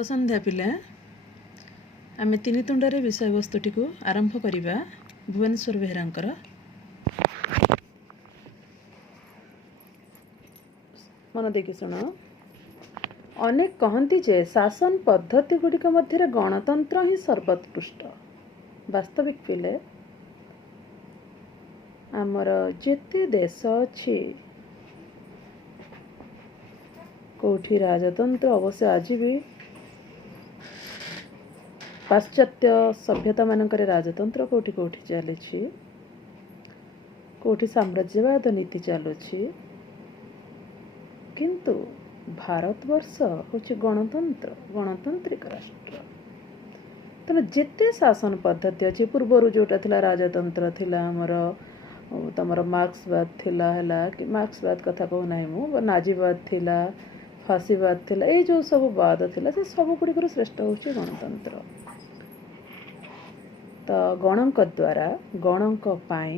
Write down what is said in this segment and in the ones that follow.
शुभ संध्या पिला आमे तीन तुंडरे विषय वस्तुटी को आरंभ करिबा। भुवनेश्वर बेहरांकर मन देखि सुन। अनेक कहती जे शासन पद्धति गुड़िक मध्य गणतंत्र ही सर्वोत्कृष्ट। वास्तविक पिले आमर जेते देश अछि कोठी राजतंत्र अवश्य आज भी पाश्चात्य सभ्यता मानकर राजतंत्र कोठी कोठी चली कोठी साम्राज्यवाद नीति चलुछि किंतु भारतवर्ष होछि गणतंत्र गणतांत्रिक राष्ट्र। तेना जेते शासन पद्धति अच्छी पूर्वर जोटा थिला राजतंत्र थिला हमर तमर मार्क्सवाद थिला हला कि मार्क्सवाद कथा कहू नाही मु नाजीवाद थिला फासीवाद थिला ए जो सब वाद थिला से सब गुडी श्रेष्ठ होछि गणतंत्र। तो गणक द्वारा गणक पाई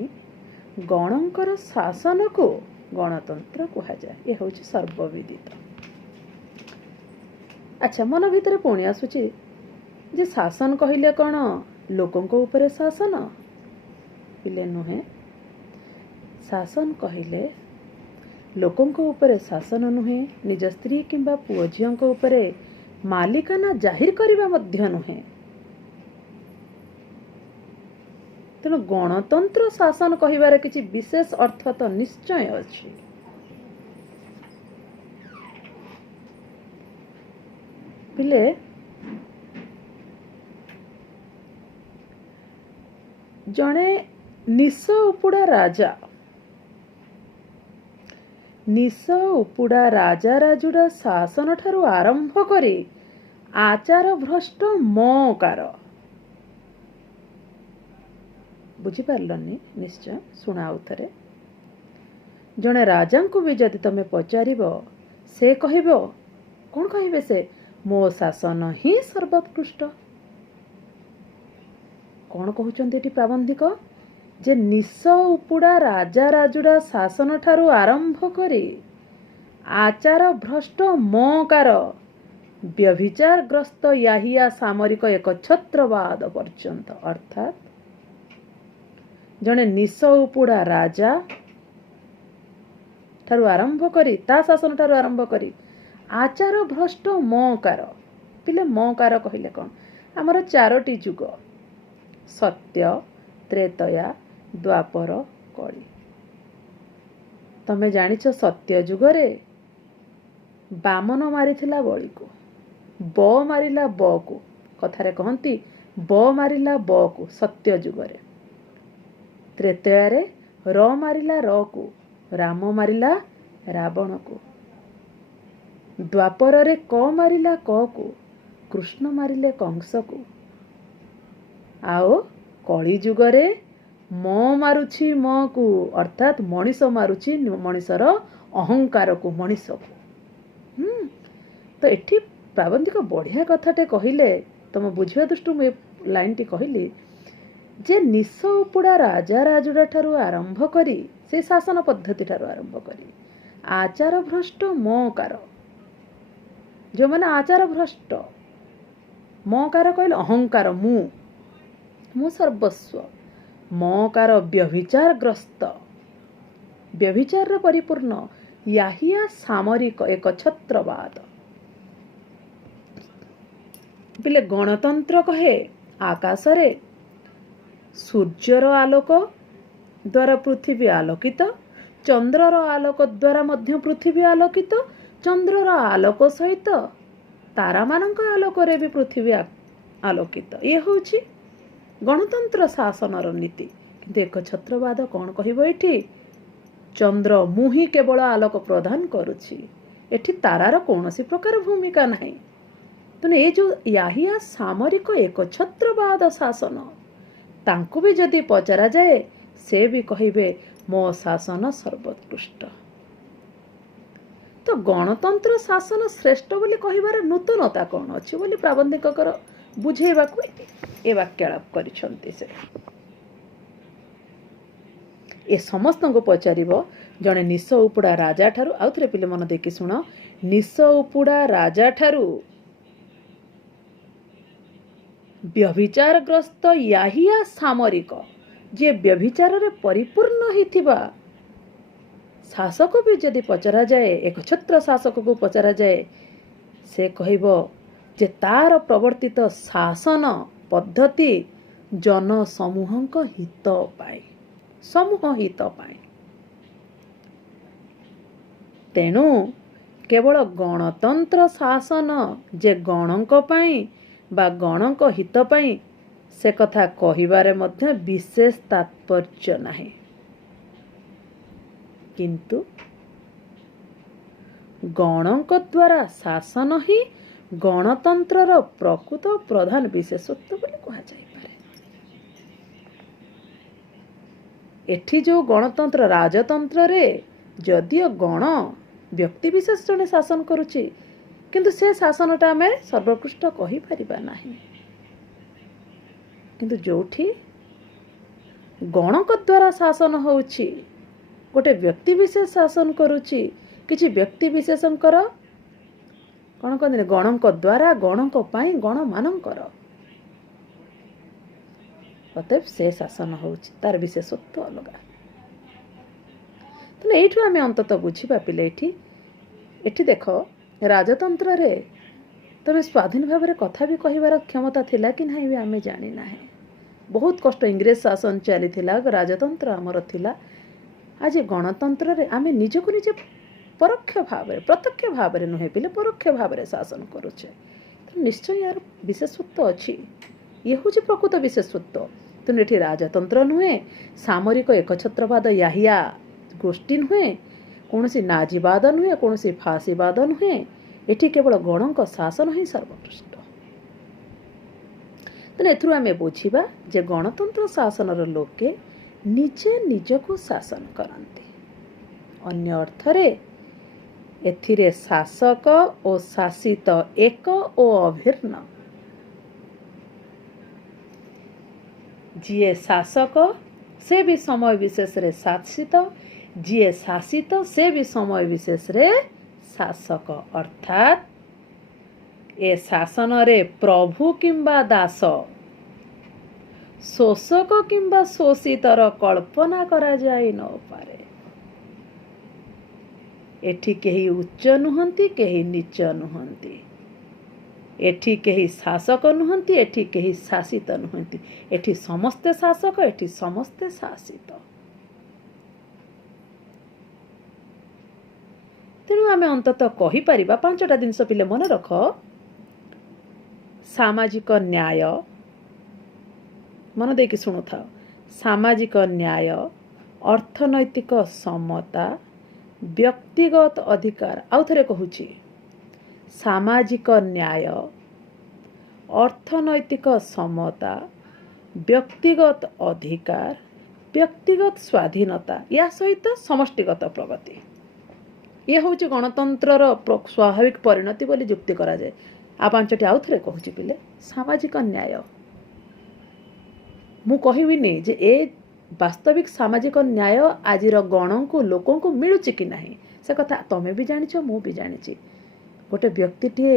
गणकर शासन को गणतंत्र कहा जाए ये हूँ सर्वविदित। अच्छा मन भितर पुणी आसुची जे शासन कहले कौन लोकों ऊपर शासन पिले नुहे। शासन कहले लोकों ऊपर शासन नुहे निज स्त्री किंबा पुओ झियों ऊपर मालिकाना जाहिर करबा मध्य नुहे। तेणु गणतंत्र शासन कहिबार किछि विशेष अर्थ तो निश्चय अछि। पिले जणे निश उपुड़ा राजा राजुड़ा शासन ठारू आरंभ करे आचार भ्रष्ट मकार बुझी पारलनी निश्चय शुणा उथरे। जणे राजा को भी जदि तमे पचारिबो से कहिबो कौन कहिबे से मो शासन ही सर्वोत्कृष्ट। कौन कहउचंती एटी प्राबंधिक जे निश उपुड़ा राजा राजुड़ा शासन ठारू आरंभ करे आचार भ्रष्ट मकार व्यभिचार ग्रस्त याहिया सामरिक एक छत्रवाद पर्यंत। अर्थात जणे निश उपुड़ा राजा ठारू आरंभ करी ता शासन ठारू आरंभ करी आचार भ्रष्ट मकार पिले मकार कहले कौन आमर चारोटी जुग सत्य त्रेतया द्वापर कली। तमे जानिछ सत्य जुगरे बामन मारिथिला बळी को ब मारिला ब को कथारे कहंती ब मारिला ब को सत्य जुगरे। त्रेतयारे र मारिला र को राम मारिला रावण को। द्वापर रे क मारिला क को कृष्ण मारिले कंस को। आओ कली जुगरे म मारुछि म को अर्थात मनीष मारुछि मनीषर अहंकार को मनीष को। तो एठी प्राबंधिक बढ़िया कथाटे कहिले तुम बुझिया दृष्टि मु लाइन टी कहली जे निश उपुड़ा राजा राजुड़ा ठारू आरंभ करी से शासन पद्धति ठारू आरंभ करी आचार भ्रष्ट मकार जो माने आचार भ्रष्ट मकार कहले अहंकार मु सर्वस्व मकार व्यभिचार ग्रस्त व्यभिचार परिपूर्ण याहिया सामरिक एक छत्रवाद। पिले गणतंत्र कहे आकाश रे सूर्यर आलोक द्वारा पृथ्वी आलोकित चंद्रर आलोक द्वारा मध्य पृथ्वी आलोकित चंद्रर आलोक सहित तारा मानक आलोक रे भी पृथ्वी आलोकित ये होची गणतंत्र शासनर नीति। किंतु एक छत्रवाद कौन कहबो एठी चंद्र मुही केवल आलोक प्रदान करुछि एठी तारार कौनसी प्रकार भूमिका नहीं। तेणु ये जो याहिया सामरिक एक छत्रवाद शासन तांको भी जदि पचरा जाए से भी कहिबे मो शासन सर्वोत्कृष्ट। तो गणतंत्र शासन श्रेष्ठ बोली कहिबार नूतनता कौन अछि बोली प्राबंधिकर बुझेबाकू ए वाक्यालाप करिसंती से। ए समस्त को पचारिबो जणे निश उपुड़ा राजा ठारू आउ थरे पिले मन देखि सुन निश उपुड़ा राजा ठारू ବ୍ୟଭିଚାରଗ୍ରସ୍ତ ୟାହିଆ ସାମରିକ, ଯିଏ ବ୍ୟଭିଚାରରେ ପରିପୂର୍ଣ୍ଣ ହେଇଥିବା ଶାସକ ବି ଯଦି ପଚରାଯାଏ, ଏକଛତ୍ର ଶାସକକୁ ପଚରାଯାଏ, ସେ କହିବ ଯେ ତାର ପ୍ରବର୍ତ୍ତିତ ଶାସନ ପଦ୍ଧତି ଜନସମୂହଙ୍କ ହିତ ପାଇଁ, ସମୂହ ହିତ ପାଇଁ। ତେଣୁ କେବଳ ଗଣତନ୍ତ୍ର ଶାସନ ଯେ ଗଣଙ୍କ ପାଇଁ ବା ଗଣଙ୍କ ହିତ ପାଇଁ, ସେ କଥା କହିବାରେ ମଧ୍ୟ ବିଶେଷ ତାତ୍ପର୍ଯ୍ୟ ନାହିଁ। କିନ୍ତୁ ଗଣଙ୍କ ଦ୍ୱାରା ଶାସନ ହିଁ ଗଣତନ୍ତ୍ରର ପ୍ରକୃତ ପ୍ରଧାନ ବିଶେଷତ୍ୱ ବୋଲି କୁହାଯାଇପାରେ। ଏଠି ଯେଉଁ ଗଣତନ୍ତ୍ର, ରାଜତନ୍ତ୍ରରେ ଯଦିଓ ଗଣ ବ୍ୟକ୍ତିବିଶେଷ ଜଣେ ଶାସନ କରୁଛି, କିନ୍ତୁ ସେ ଶାସନଟା ଆମେ ସର୍ବୋତ୍କୃଷ୍ଟ କହିପାରିବା ନାହିଁ। କିନ୍ତୁ ଯେଉଁଠି ଗଣଙ୍କ ଦ୍ୱାରା ଶାସନ ହେଉଛି, ଗୋଟେ ବ୍ୟକ୍ତିବିଶେଷ ଶାସନ କରୁଛି, କିଛି ବ୍ୟକ୍ତିବିଶେଷଙ୍କର କ'ଣ କହନ୍ତି, ଗଣଙ୍କ ଦ୍ୱାରା, ଗଣଙ୍କ ପାଇଁ, ଗଣମାନଙ୍କର, ଅତଏବ ସେ ଶାସନ ହେଉଛି, ତାର ବିଶେଷତ୍ୱ ଅଲଗା। ତେଣୁ ଏଇଠୁ ଆମେ ଅନ୍ତତଃ ବୁଝିବା ପିଲେ, ଏଠି ଦେଖ, ରାଜତନ୍ତ୍ରରେ ତମେ ସ୍ୱାଧୀନ ଭାବରେ କଥା ବି କହିବାର କ୍ଷମତା ଥିଲା କି ନାହିଁ ବି ଆମେ ଜାଣିନାହିଁ। ବହୁତ କଷ୍ଟ, ଇଂରେଜ ଶାସନ ଚାଲିଥିଲା, ରାଜତନ୍ତ୍ର ଆମର ଥିଲା। ଆଜି ଗଣତନ୍ତ୍ରରେ ଆମେ ନିଜକୁ ନିଜେ ପରୋକ୍ଷ ଭାବରେ, ପ୍ରତ୍ୟକ୍ଷ ଭାବରେ ନୁହେଁ ପିଲେ, ପରୋକ୍ଷ ଭାବରେ ଶାସନ କରୁଛେ। ତେଣୁ ନିଶ୍ଚୟ ଏହାର ବିଶେଷତ୍ୱ ଅଛି। ଇଏ ହେଉଛି ପ୍ରକୃତ ବିଶେଷତ୍ୱ। ତେଣୁ ଏଠି ରାଜତନ୍ତ୍ର ନୁହେଁ, ସାମରିକ ଏକଛତ୍ରବାଦ ୟାହିଆ ଗୋଷ୍ଠୀ ନୁହେଁ, କୌଣସି ନାଜିବାଦ ନୁହେଁ, କୌଣସି ଫାସିବାଦ ନୁହେଁ। ଏଠି କେବଳ ଗଣଙ୍କ ଶାସନ ହିଁ ସର୍ବୋତ୍କୃଷ୍ଟ। ତେଣୁ ଏଥିରୁ ଆମେ ବୁଝିବା ଯେ ଗଣତନ୍ତ୍ର ଶାସନର ଲୋକେ ନିଜେ ନିଜକୁ ଶାସନ କରନ୍ତି। ଅନ୍ୟ ଅର୍ଥରେ ଏଥିରେ ଶାସକ ଓ ଶାସିତ ଏକ ଓ ଅଭିନ୍ନ। ଯିଏ ଶାସକ ସେ ବି ସମୟ ବିଶେଷରେ ଶାସିତ, ଯିଏ ଶାସିତ ସେ ବି ସମୟ ବିଶେଷରେ ଶାସକ। ଅର୍ଥାତ୍ ଏ ଶାସନରେ ପ୍ରଭୁ କିମ୍ବା ଦାସ, ଶୋଷକ କିମ୍ବା ଶୋଷିତର କଳ୍ପନା କରାଯାଇ ନପାରେ। ଏଠି କେହି ଉଚ୍ଚ ନୁହନ୍ତି, କେହି ନୀଚ ନୁହନ୍ତି। ଏଠି କେହି ଶାସକ ନୁହନ୍ତି, ଏଠି କେହି ଶାସିତ ନୁହନ୍ତି। ଏଠି ସମସ୍ତେ ଶାସକ, ଏଠି ସମସ୍ତେ ଶାସିତ। ତେଣୁ ଆମେ ଅନ୍ତତଃ କହିପାରିବା 5ଟା ଜିନିଷ ପିଲେ ମନେ ରଖ। ସାମାଜିକ ନ୍ୟାୟ, ମନ ଦେଇକି ଶୁଣୁଥାଅ। ସାମାଜିକ ନ୍ୟାୟ, ଅର୍ଥନୈତିକ ସମତା, ବ୍ୟକ୍ତିଗତ ଅଧିକାର। ଆଉ ଥରେ କହୁଛି, ସାମାଜିକ ନ୍ୟାୟ, ଅର୍ଥନୈତିକ ସମତା, ବ୍ୟକ୍ତିଗତ ଅଧିକାର, ବ୍ୟକ୍ତିଗତ ସ୍ୱାଧୀନତା, ୟା ସହିତ ସମଷ୍ଟିଗତ ପ୍ରଗତି। ଇଏ ହେଉଛି ଗଣତନ୍ତ୍ରର ସ୍ୱାଭାବିକ ପରିଣତି ବୋଲି ଯୁକ୍ତି କରାଯାଏ। ଆଉ 5ଟି ଆଉ ଥରେ କହୁଛି ପିଲେ। ସାମାଜିକ ନ୍ୟାୟ, ମୁଁ କହିବିନି ଯେ ଏ ବାସ୍ତବିକ ସାମାଜିକ ନ୍ୟାୟ ଆଜିର ଗଣଙ୍କୁ, ଲୋକଙ୍କୁ ମିଳୁଛି କି ନାହିଁ, ସେ କଥା ତମେ ବି ଜାଣିଛ, ମୁଁ ବି ଜାଣିଛି। ଗୋଟେ ବ୍ୟକ୍ତିଟିଏ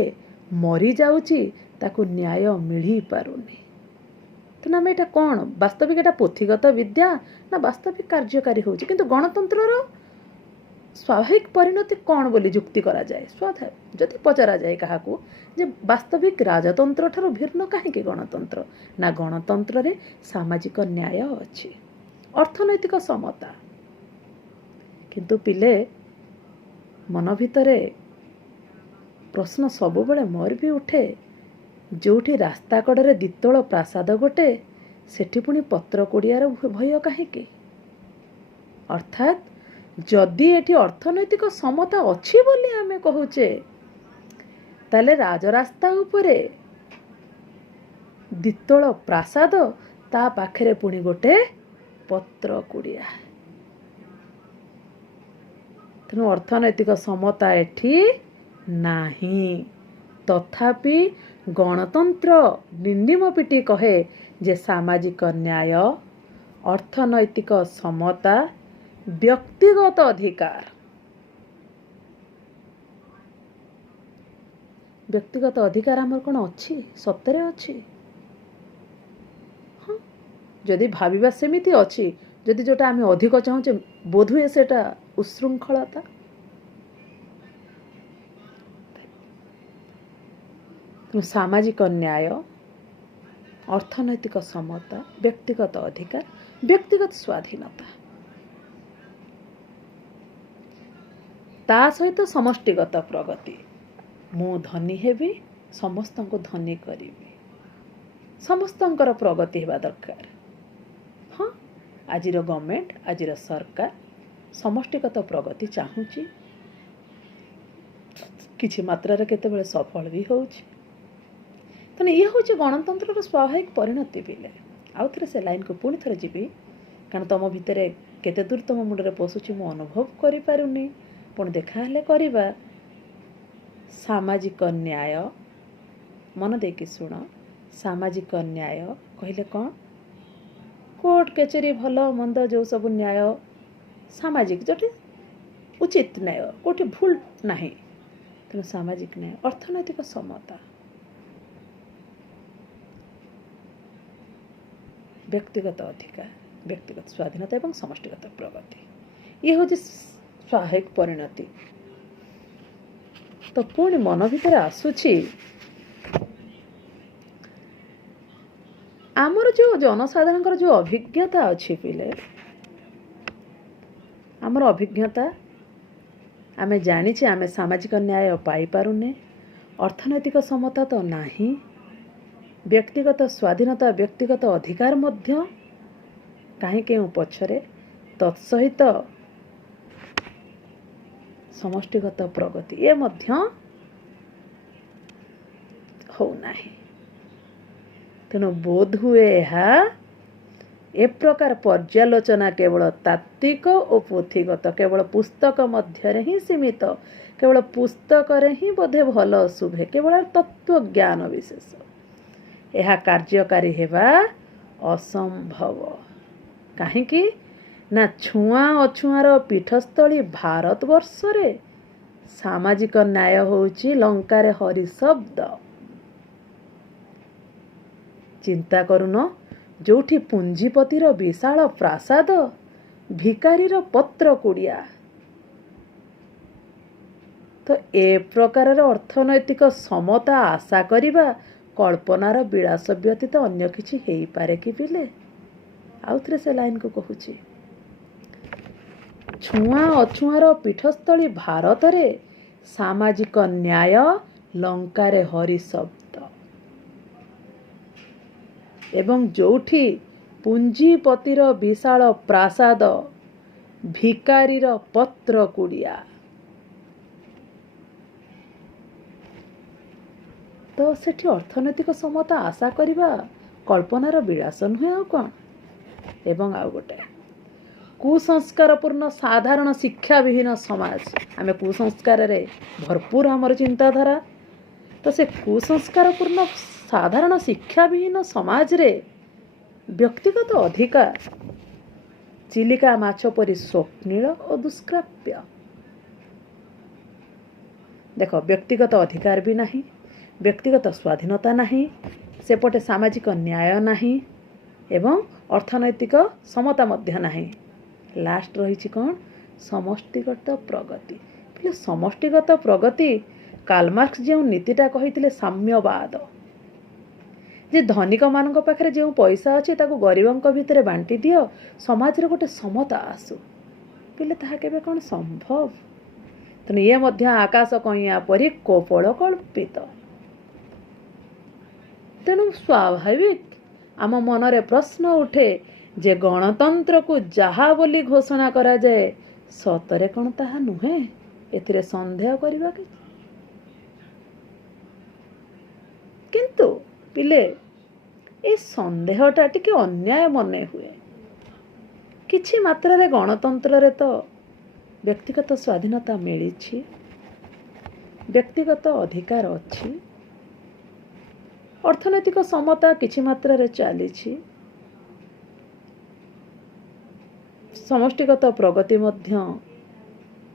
ମରିଯାଉଛି, ତାକୁ ନ୍ୟାୟ ମିଳିପାରୁନି। ତେଣୁ ଆମେ ଏଇଟା କ'ଣ, ବାସ୍ତବିକ ଏଇଟା ପୋଥିଗତ ବିଦ୍ୟା ନା ବାସ୍ତବିକ କାର୍ଯ୍ୟକାରୀ ହେଉଛି? କିନ୍ତୁ ଗଣତନ୍ତ୍ରର ସ୍ୱାଭାବିକ ପରିଣତି କ'ଣ ବୋଲି ଯୁକ୍ତି କରାଯାଏ। ଯଦି ପଚରାଯାଏ କାହାକୁ ଯେ ବାସ୍ତବିକ ରାଜତନ୍ତ୍ର ଠାରୁ ଭିନ୍ନ କାହିଁକି ଗଣତନ୍ତ୍ର, ନା ଗଣତନ୍ତ୍ରରେ ସାମାଜିକ ନ୍ୟାୟ ଅଛି, ଅର୍ଥନୈତିକ ସମତା। କିନ୍ତୁ ପିଲେ ମନ ଭିତରେ ପ୍ରଶ୍ନ ସବୁବେଳେ ମୋର ବି ଉଠେ, ଯେଉଁଠି ରାସ୍ତା କଡ଼ରେ ଦ୍ୱିତଳ ପ୍ରାସାଦ ଗୋଟେ, ସେଠି ପୁଣି ପତ୍ର କୋଡ଼ିଆର ଭୟ କାହିଁକି? ଅର୍ଥାତ୍ ଯଦି ଏଠି ଅର୍ଥନୈତିକ ସମତା ଅଛି ବୋଲି ଆମେ କହୁଛେ, ତାହେଲେ ରାଜରାସ୍ତା ଉପରେ ଦ୍ୱିତଳ ପ୍ରାସାଦ, ତା ପାଖରେ ପୁଣି ଗୋଟେ ପତ୍ର କୋଡ଼ିଆ। ତେଣୁ ଅର୍ଥନୈତିକ ସମତା ଏଠି ନାହିଁ। ତଥାପି ଗଣତନ୍ତ୍ର ନିର୍ନିମ ପିଟି କହେ ଯେ ସାମାଜିକ ନ୍ୟାୟ, ଅର୍ଥନୈତିକ ସମତା, ବ୍ୟକ୍ତିଗତ ଅଧିକାର। ବ୍ୟକ୍ତିଗତ ଅଧିକାର ଆମର କ'ଣ ଅଛି? ସତରେ ଅଛି। जदि भाविबा सेमिति अछि जदि जोटा आम अधिक चाहूचे बोधुए सेटा उच्छृंखलता। सामाजिक न्याय, अर्थनैतिक समता, व्यक्तिगत अधिकार, व्यक्तिगत स्वाधीनता, ता सहित समष्टिगत प्रगति। मु धनी हेबी, समस्तंको धनी करिबी, समस्तंकर प्रगति हेबा दरकार। हाँ, आजिर गवर्नमेंट, आजिर सरकार समष्टिगत प्रगति चाहूची, किछि मात्रा रे केतेबेले सफल भी होउची। तेणु ये हूँ गणतंत्र स्वाभाविक परिणति पिले। आउ थे से लाइन को पुणी थे जी कारण तुम भितर केते दूर तुम मुंडे पशुची मु अनुभव करें पुणी देखाले करवा। सामाजिक न्याय, मन देकी शुण, सामाजिक न्याय कहले कौन? कोर्ट कचेरी भल मंद जो सब न्याय सामाजिक जोटी उचित न्याय कोटी भूल नहीं। तेणु सामाजिक न्याय, अर्थनैतिक समता, व्यक्तिगत अधिकार, व्यक्तिगत स्वाधीनता एवं समष्टिगत प्रगति, ये हूँ स्वाभाविक परिणति। तो पुणी मन भितर आसुची आमर जो जनसाधारण जो अभिज्ञता अच्छी पिले, आमर अभिज्ञता आमे जानिचे आमे सामाजिक न्याय पाई पारुने, अर्थनैतिक समता तो नाही, व्यक्तिगत स्वाधीनता, व्यक्तिगत अधिकार मध्य कहीं केउ पछरे, तत्सहित समष्टिगत प्रगति ये मध्य हो नाही। तेणु बोध हुए ए प्रकार पर्यालोचना केवल तात्विक और पोथीगत, केवल पुस्तक मध्य ही सीमित, केवल पुस्तक ही बोधे भल शुभे, केवल तत्व ज्ञान विशेष यह कार्यकारी हेबा असंभव। काहींकि ना छुआ अछुआर पीठस्थली भारतवर्ष रे सामाजिक न्याय होउची लंकारे हरि शब्द। चिंता करुन, जोठी पुंजीपतिर विशाल प्रासाद, भिकारीर पत्र कुड़िया। तो ए प्रकार अर्थनैतिक समता आशा करिबा कल्पनार विलास व्यतीत अन्य किछि हेई पारे कि पिले। आउ थे से लाइन को कहूची, छुआ अछुआर पीठस्थली भारत रे सामाजिक न्याय लंकारे हरि शब्द। एवं जोठी पुंजीपतिर विशाल प्रासाद, भिकारीर पत्र कुड़िया। तो सेठी अर्थनैतिक समता आशा करिबा कल्पनार विलास नुहे आ कौन। एवं आउ गोटे कुसंस्कारपूर्ण साधारण शिक्षा विहीन समाज, आमे कुसंस्कार रे भरपूर हमर चिंताधारा। तो से कुसंस्कारपूर्ण साधारण शिक्षा विहीन समाज रे व्यक्तिगत अधिकार चिलिका माछ परी स्वप्निल और दुष्प्राप्य। देख, व्यक्तिगत अधिकार भी नहीं, व्यक्तिगत स्वाधीनता नहीं, सेपटे सामाजिक न्याय नहीं एवं अर्थनैतिक समता मध्य नहीं। लास्ट रही कौन? समष्टिगत प्रगति। फिर समष्टिगत प्रगति कार्ल मार्क्स जो नीतिटा कही साम्यवाद, जे धनिक मानक पाखरे जो पैसा अच्छी ताको गरीबों भितर बांटी दियो, समाज रे गोटे समता आसु। पिले ताहा केबे कौन संभव? तेणु ये मध्य आकाश कइया परी कोपल कल्पित। तेणु स्वाभाविक आम मनरे प्रश्न उठे जे गणतंत्र को जहा बोली घोषणा करा जाए सतरे कौन ताहा नुहे? एथिरे संदेह करबा कि? किंतु पिले ए संदेहटा टिके अन्याय मने हुए। किछि मात्रा रे गणतंत्र रे तो व्यक्तिगत स्वाधीनता मिली, व्यक्तिगत अधिकार अच्छी, अर्थनैतिक समता किछि मात्रा रे चली, समष्टिगत प्रगति मध्य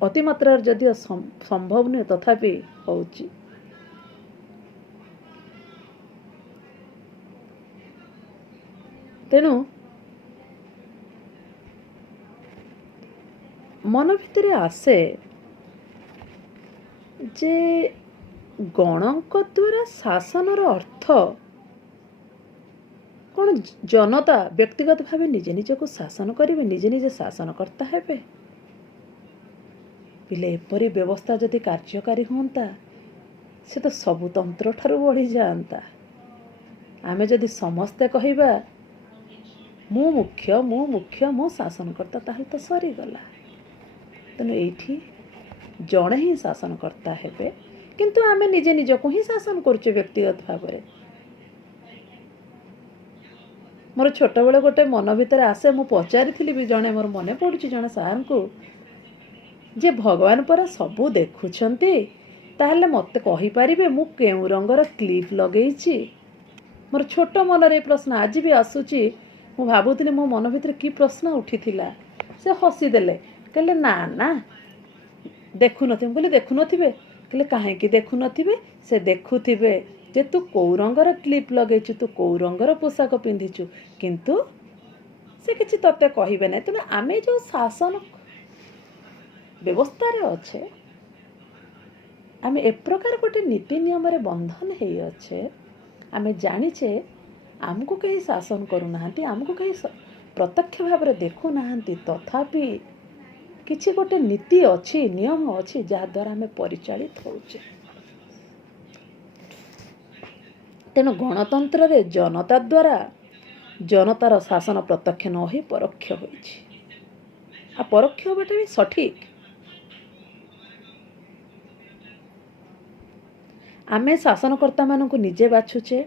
अतिमात्रा जदिओ संभव नुहे तथापि होउची। तेणु मन भितर आसे जे गणक द्वारा शासनर अर्थ कौन जनता व्यक्तिगत भाव निजे निजे को शासन करेंगे निजे निजे शासनकर्ता हेबे पिले एपरी व्यवस्था जदि कार्यकारी होता से तो सबु तंत्र ठारू बढ़ी जाता आमे जदि समस्ते कहबा मु मुख्य मु शासनकर्ता ताहले तो सरीगला तेणु ये जड़े ही शासनकर्ता हेबे किंतु आमे निजे निज को ही शासन करुचे व्यक्तिगत भाव में मोर छोट बेले गोटे मन भितर आसे मु पचारि भी जड़े मोर मन पड़ू जड़े सार को जे भगवान पर सबू देखुंती ताहले मत कहीपर मु केउ रंगर क्लिप लगेची मोर छोट मन प्रश्न आज भी आसूची मु भावुली मो मन भितर कि प्रश्न उठी से हसीदेले कहले ना ना देखु बोले देखु कहले कहीं देखु से देखुवे जे तू कौ रंगर क्लिप लगेचु तू कौ रंगर पोशाक पिंधिचु किंतु से किसी तत्ते कहबे ना तेना आमे जो शासन व्यवस्था रे अच्छे आमे ए प्रकार गोटे नीति नियम रे बंधन हे अच्छे आमे जानिचे आमको कहीं शासन करूना आमको कहीं प्रत्यक्ष भाव में देखु ना तथापि किसी गोटे नीति अच्छी नियम अच्छी जहाँ द्वारा आमे परिचालित होउचे तेणु गणतंत्र रे जनता द्वारा जनतार शासन प्रत्यक्ष न हो परोक्ष होइछि आ परोक्ष होबाटा भी सठिक आमे शासनकर्ता मानक निजे बाछुचे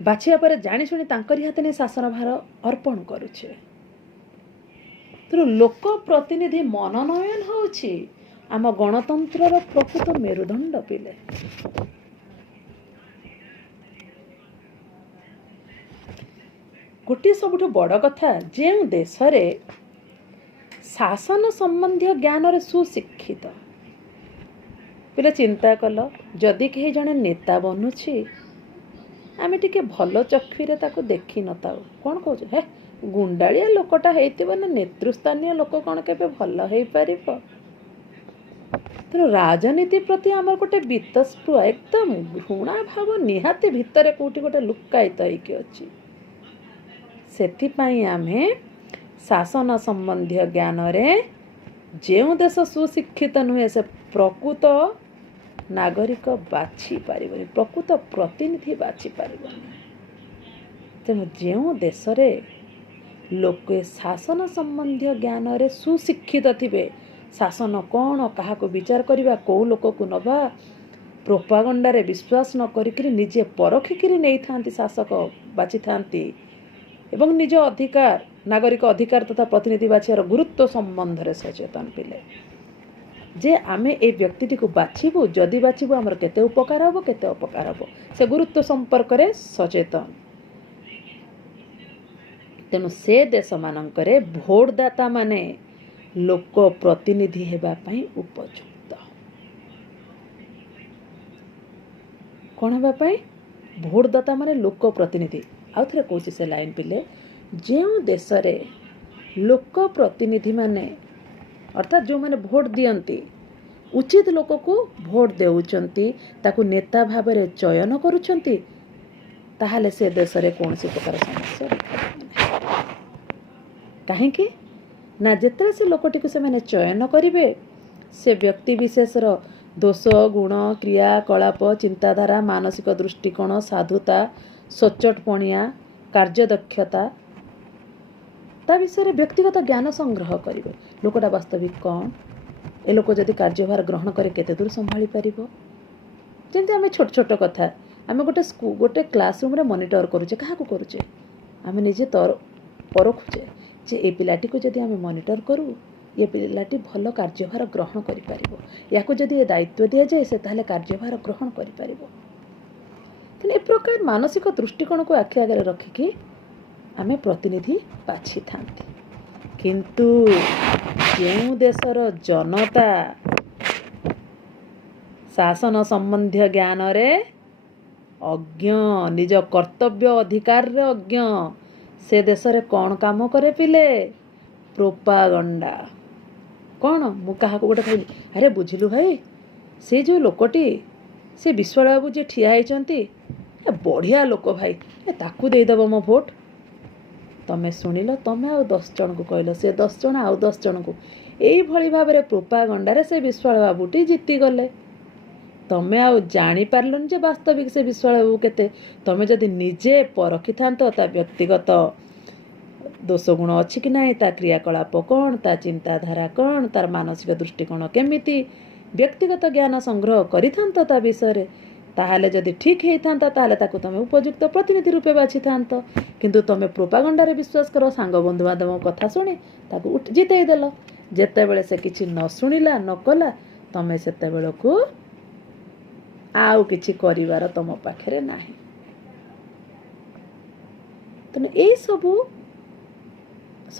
बाछिया पर जानी शुणी तांकरी हाथ ने शासन भार अर्पण करुचे तेणु लोक प्रतिनिधि मनोनयन होउछि आम गणतंत्र प्रकृत मेरुदंड पिले गोटे सबुठ बड़ कथा जे देश रे शासन संबंधी ज्ञान रे सुशिक्षित पिले चिंता कल जदि कहीं जड़े नेता बनुछि आमे टिके भल चक्षुरे ताको देखी नताउ कौन कहू हे गुंडाଳିया लोकटा हेतिबो ना नेतृस्थानीय लोक कौन केबे भल हेई परिबो तेणु राजनीति प्रति आमर गोटे बीतस्पृह एकदम घृणा भाव निहाती भितर कोटी गोटे लुकायित होइके अछि सेथिपाई आमे शासन संबंधी ज्ञान रे जेउ देश सुशिक्षित नुहे से प्रकृत नागरिक बाछि पारिबनी प्रकृत प्रतिनिधि बाछि पारिबनी तेणु जेउ देश रे लोके शासन संबंधी ज्ञान रे सुशिक्षित थिबे शासन कौन क्या विचार करवा कौ लोक को नवा प्रोपागंडा रे विश्वास न करिकरी निजे परखिकी नहीं था शासक बाछि थांती एवं निज अधिकार नागरिक अधिकार तथा प्रतिनिधि बाछियार गुरुत्व संबंध रे सचेतन पिले जे आमे ए व्यक्ति को बाछिबु जदि बाछिबु हमर केते उपकार हबो केते अपकार हबो से गुरुत्व संपर्क रे सचेतन तेणु से देश मानकरे भोटदाता माने लोक प्रतिनिधि हेबा पई उपयुक्त कौन हेबा पई भोटदाता माने लोक प्रतिनिधि आउ थे कौच से लाइन पिले जो देश रे लोक प्रतिनिधि माने अर्थात जो माने भोट दियंती उचित लोक को भोट देउचंती ताकू नेता भाव में चयन करुचंती ताहले से देश रे कौन सी प्रकार समस्या कहीं ना जिते से लोकटी को से मैंने चयन करेंगे से व्यक्ति विशेषर दोष गुण क्रिया कलाप चिंताधारा मानसिक दृष्टिकोण साधुता सचोटपणिया कार्यदक्षता ता विषय व्यक्तिगत ज्ञान संग्रह करेंगे लोकटा वास्तविक कौन ए लोक जदि कार्यभार ग्रहण करे केते दूर संभाली पारिबो जेंति आमे छोट छोट कथा आमे गोटे क्लासरूम रे मॉनिटर करूचे काहा को करूचे आमे निजे परखुचे जे ए पिलाटी को जदि आमे मॉनिटर करू ये पिलाटी भल कार्यभार ग्रहण करि पारिबो याको जदि ए दायित्व दिया जाए से ताले कार्यभार ग्रहण करि पारिबो तेने ए प्रकार मानसिक दृष्टिकोण को आखि आगे रखिकी आमे प्रतिनिधि बाछि थांती किंतु जो देशर जनता शासन संबंधी ज्ञान रे अज्ञ निज कर्तव्य अधिकार रे अज्ञ से देश रे कौन काम करे पिले ପ୍ରୋପାଗଣ୍ଡା କ'ଣ ମୁଁ କାହାକୁ ଗୋଟେ କହିଲି ଆରେ ବୁଝିଲୁ ଭାଇ ସେ ଯେଉଁ ଲୋକଟି ସେ ବିଶ୍ୱାଳ ବାବୁ ଯିଏ ଠିଆ ହେଇଛନ୍ତି ବଢ଼ିଆ ଲୋକ ଭାଇ ତାକୁ ଦେଇଦେବ ମୋ ଭୋଟ। ତମେ ଶୁଣିଲ, ତମେ ଆଉ 10 ଜଣଙ୍କୁ କହିଲ, ସେ 10 ଜଣ ଆଉ 10 ଜଣଙ୍କୁ, ଏଇଭଳି ଭାବରେ ପ୍ରୋପାଗଣ୍ଡାରେ ସେ ବିଶ୍ୱାଳ ବାବୁଟି ଜିତିଗଲେ। ତମେ ଆଉ ଜାଣିପାରିଲନି ଯେ ବାସ୍ତବିକ ସେ ବିଶ୍ୱାଳ ବାବୁ କେତେ। ତମେ ଯଦି ନିଜେ ପରଖିଥାନ୍ତ ତା ବ୍ୟକ୍ତିଗତ ଦୋଷ ଗୁଣ ଅଛି କି ନାହିଁ, ତା କ୍ରିୟାକଳାପ କ'ଣ, ତା ଚିନ୍ତାଧାରା କ'ଣ, ତାର ମାନସିକ ଦୃଷ୍ଟିକୋଣ କେମିତି, ବ୍ୟକ୍ତିଗତ ଜ୍ଞାନ ସଂଗ୍ରହ କରିଥାନ୍ତ ତା ବିଷୟରେ, ତାହେଲେ ଯଦି ଠିକ୍ ହେଇଥାନ୍ତା ତାହେଲେ ତାକୁ ତମେ ଉପଯୁକ୍ତ ପ୍ରତିନିଧି ରୂପେ ବାଛିଥାନ୍ତ। କିନ୍ତୁ ତମେ ପ୍ରୋପାଗଣ୍ଡାରେ ବିଶ୍ୱାସ କର, ସାଙ୍ଗ ବନ୍ଧୁବାନ୍ଧବଙ୍କ କଥା ଶୁଣି ତାକୁ ଜିତେଇ ଦେଲ। ଯେତେବେଳେ ସେ କିଛି ନ ଶୁଣିଲା ନ କଲା, ତମେ ସେତେବେଳକୁ ଆଉ କିଛି କରିବାର ତମ ପାଖରେ ନାହିଁ। ତେଣୁ ଏଇସବୁ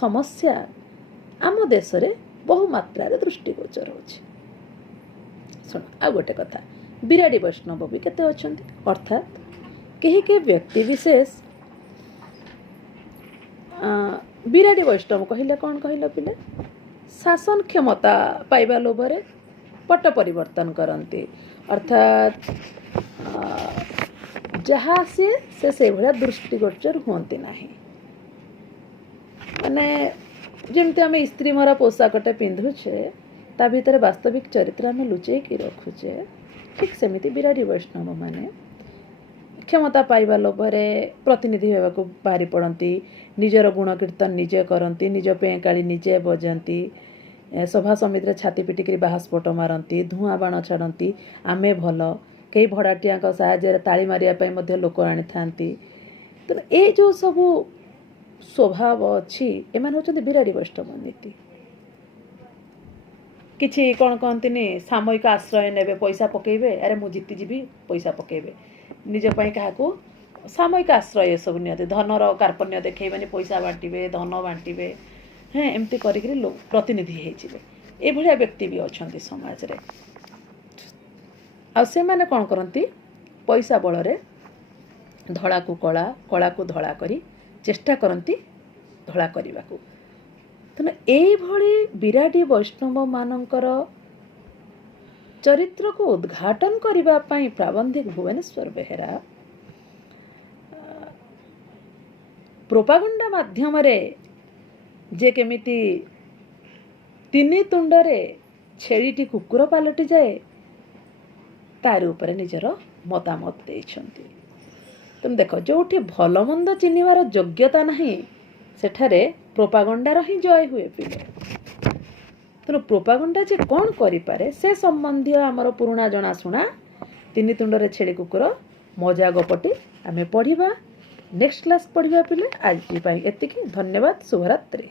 ସମସ୍ୟା ଆମ ଦେଶରେ ବହୁ ମାତ୍ରାରେ ଦୃଷ୍ଟିଗୋଚର ହେଉଛି। ଶୁଣ, ଆଉ ଗୋଟେ କଥା, ବିରାଡ଼ି ବୈଷ୍ଣବ ବି କେତେ ଅଛନ୍ତି। ଅର୍ଥାତ୍ କେହି କେହି ବ୍ୟକ୍ତି ବିଶେଷ ବିରାଡ଼ି ବୈଷ୍ଣବ କହିଲେ କ'ଣ କହିଲ ପିଲେ, ଶାସନ କ୍ଷମତା ପାଇବା ଲୋଭରେ ପଟ ପରିବର୍ତ୍ତନ କରନ୍ତି। ଅର୍ଥାତ୍ ଯାହା ସିଏ ସେ ସେଇଭଳିଆ ଦୃଷ୍ଟିଗୋଚର ହୁଅନ୍ତି ନାହିଁ। ମାନେ ଯେମିତି ଆମେ ଇସ୍ତ୍ରୀ ମରା ପୋଷାକଟେ ପିନ୍ଧୁଛେ, ତା ଭିତରେ ବାସ୍ତବିକ ଚରିତ୍ର ଆମେ ଲୁଚେଇକି ରଖୁଛେ, ଠିକ୍ ସେମିତି ବିରାଡ଼ି ବୈଷ୍ଣବ ମାନେ କ୍ଷମତା ପାଇବା ଲୋଭରେ ପ୍ରତିନିଧି ହେବାକୁ ବାହାରି ପଡ଼ନ୍ତି। ନିଜର ଗୁଣ କୀର୍ତ୍ତନ ନିଜେ କରନ୍ତି, ନିଜ ପେଁକାଳି ନିଜେ ବଜାନ୍ତି, ସଭା ସମିତିରେ ଛାତି ପିଟିକିରି ବାହାସ୍ଫୋଟ ମାରନ୍ତି, ଧୂଆଁ ବାଣ ଛାଡ଼ନ୍ତି, ଆମେ ଭଲ, କେହି ଭଡ଼ାଟିଆଙ୍କ ସାହାଯ୍ୟରେ ତାଳି ମାରିବା ପାଇଁ ମଧ୍ୟ ଲୋକ ଆଣିଥାନ୍ତି। ତେଣୁ ଏ ଯେଉଁ ସବୁ ସ୍ୱଭାବ ଅଛି, ଏମାନେ ହେଉଛନ୍ତି ବିରାଡ଼ି ବୈଷ୍ଣବ ନୀତି। କିଛି କ'ଣ କହନ୍ତିନି, ସାମୟିକ ଆଶ୍ରୟ ନେବେ, ପଇସା ପକାଇବେ, ଆରେ ମୁଁ ଜିତିଯିବି ପଇସା ପକାଇବେ, ନିଜ ପାଇଁ କାହାକୁ ସାମୟିକ ଆଶ୍ରୟ ଏସବୁ ନିଅନ୍ତି। ଧନର କାର୍ପଣ୍ୟ ଦେଖେଇବେନି, ପଇସା ବାଣ୍ଟିବେ, ଧନ ବାଣ୍ଟିବେ, ଏମିତି କରିକିରି ପ୍ରତିନିଧି ହେଇଯିବେ। ଏଭଳିଆ ବ୍ୟକ୍ତି ବି ଅଛନ୍ତି ସମାଜରେ। ଆଉ ସେମାନେ କ'ଣ କରନ୍ତି, ପଇସା ବଳରେ ଧଳାକୁ କଳା, କଳାକୁ ଧଳା କରି ଚେଷ୍ଟା କରନ୍ତି ଧଳା କରିବାକୁ। ତେଣୁ ଏଇଭଳି ବିରାଡ଼ି ବୈଷ୍ଣବମାନଙ୍କର ଚରିତ୍ରକୁ ଉଦ୍ଘାଟନ କରିବା ପାଇଁ ପ୍ରାବନ୍ଧିକ ଭୁବନେଶ୍ୱର ବେହେରା ପ୍ରୋପାଗଣ୍ଡା ମାଧ୍ୟମରେ ଯେ କେମିତି 3 ତୁଣ୍ଡରେ ଛେଳିଟି କୁକୁର ପାଲଟିଯାଏ, ତାରି ଉପରେ ନିଜର ମତାମତ ଦେଇଛନ୍ତି। ତେଣୁ ଦେଖ, ଯେଉଁଠି ଭଲ ମନ୍ଦ ଚିହ୍ନିବାର ଯୋଗ୍ୟତା ନାହିଁ, ସେଠାରେ ପ୍ରୋପାଗଣ୍ଡାର ହିଁ ଜୟ ହୁଏ ପିଲେ। ତେଣୁ ପ୍ରୋପାଗଣ୍ଡା ଯେ କ'ଣ କରିପାରେ ସେ ସମ୍ବନ୍ଧୀୟ ଆମର ପୁରୁଣା ଜଣାଶୁଣା 3 ତୁଣ୍ଡରେ ଛେଳି କୁକୁର ମଜା ଗପଟି ଆମେ ପଢ଼ିବା। ନେକ୍ସଟ କ୍ଲାସ୍ ପଢ଼ିବା ପିଲେ। ଆଜି ପାଇଁ ଏତିକି। ଧନ୍ୟବାଦ। ଶୁଭରାତ୍ରି।